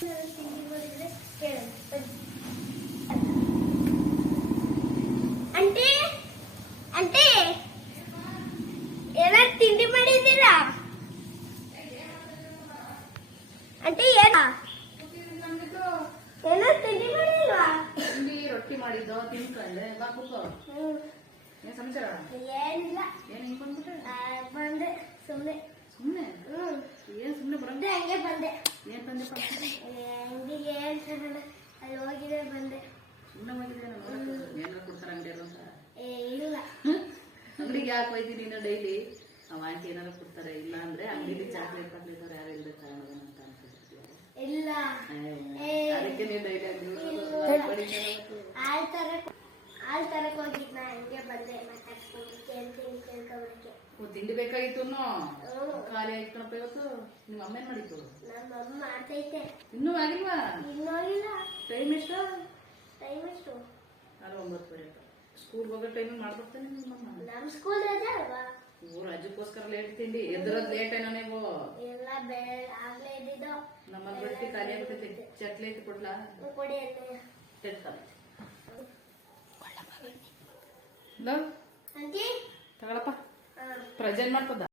అంటే అంటే ఎలా ತಿಂಡಿ ಮಾಡಿದ್ದೀರಾ అంటే ಏನೋ ತಿಂಡಿ ಮಾಡಿಲ್ವಾ ರೊಟ್ಟಿ ಮಾಡಿದ್ದೋ ತಿನ್ಕೊಂಡೆ ಬಾ ಕೂತ್ಕೋ ಏನ್ ಸಮಾಚಾರ ಏನಿಲ್ಲ ಏನ್ ಹಿಂಗ್ ಬಂದ್ಬಿಟ್ಟೆ ಬಂದೆ ಸುಮ್ಮನೆ ಸುಮ್ನೆ ಏನ್ ಸುಮ್ನೆ ಬರಂಗ ಹಂಗೆ ಬಂದೆ ಏನ್ ತಂದಿಪ್ಪ ಹಂಗೆ ಹೇಳ್ತಾರಲ್ಲ ಅಲ್ಲಿ ಹೋಗಿದೆ ಬಂದೆ ಸುಮ್ನೆ ಹೋಗಿದೆ ಏನಾರ ಕೊಡ್ತಾರ ಅಂಗಡಿಯರು ಅಂತ ಇಲ್ಲ ಅಂಗಡಿಗೆ ಯಾಕೆ ಹೋಯ್ತೀನಿ ನೀನು ಡೈಲಿ ಅವ ಆಂಟಿ ಏನಾರ ಕೊಡ್ತಾರೆ ಇಲ್ಲ ಅಂದ್ರೆ ಅಂಗಡಿಲಿ ಚಾಕ್ಲೇಟ್ ಪಾಕ್ಲೇಟ್ ಅವ್ರು ಯಾರು ಇಲ್ಲದೆ ತಗೊಂಡೋಗೋಣ ಅಂತ ಅನ್ಕೊಳ್ತೀವಿ ಇಲ್ಲ ಅದಕ್ಕೆ ನೀವು ಡೈಲಿ ಹಾಲ್ ತರಕ್ ಹೋಗಿದ್ ನಾ ಹಂಗೆ ಬಂದೆ ಮಾತಾಡ್ಸ್ಕೊಂಡು ಕೇಳ್ಕೊಬರಕ್ಕೆ ತಿಂಡಿ ಬೇಕಾಗಿತ್ತು ಖಾಲಿ ಆಯ್ತನಪ್ಪ ಇವತ್ತು ನಿಮ್ಮ ಅಮ್ಮ ಏನ್ ಮಾಡಿತ್ತು ನಮ್ಮ ಅಮ್ಮ ಮಾಡ್ತೈತೆ ಇನ್ನೂ ಆಗಿಲ್ವಾ ಇನ್ನೂ ಆಗಿಲ್ಲ ಟೈಮ್ ಎಷ್ಟು ನಾನು 9:30 ಸ್ಕೂಲ್ಗೆ ಹೋಗೋ ಟೈಮ್ ಮಾಡ್ಕೊಡ್ತೇನೆ ನಿಮ್ಮಮ್ಮ ನಮ್ಮ ಸ್ಕೂಲ್ ರಜೆ ಅಲ್ವಾ ರಜಕ್ಕೋಸ್ಕರ ಲೇಟ್ ತಿಂಡಿ ಎದ್ರದ್ ಲೇಟ್ ಏನೋ ನೀವು ಎಲ್ಲ ಆಗ್ಲೇ ಇದ್ದಿದ್ದು ನಮ್ಮಲ್ಲಿ ರೊಟ್ಟಿ ಖಾಲಿ ಆಗ್ಬಿಟ್ಟೈತೆ ಚಟ್ಲಿ ಐತಿ ಕೊಡ್ಲಾ ಕೊಡಿ ಅಲ್ಲೇ ತಗೊಳಪ್ಪ ಪ್ರೆಸೆಂಟ್ ಮಾಡ್ತದ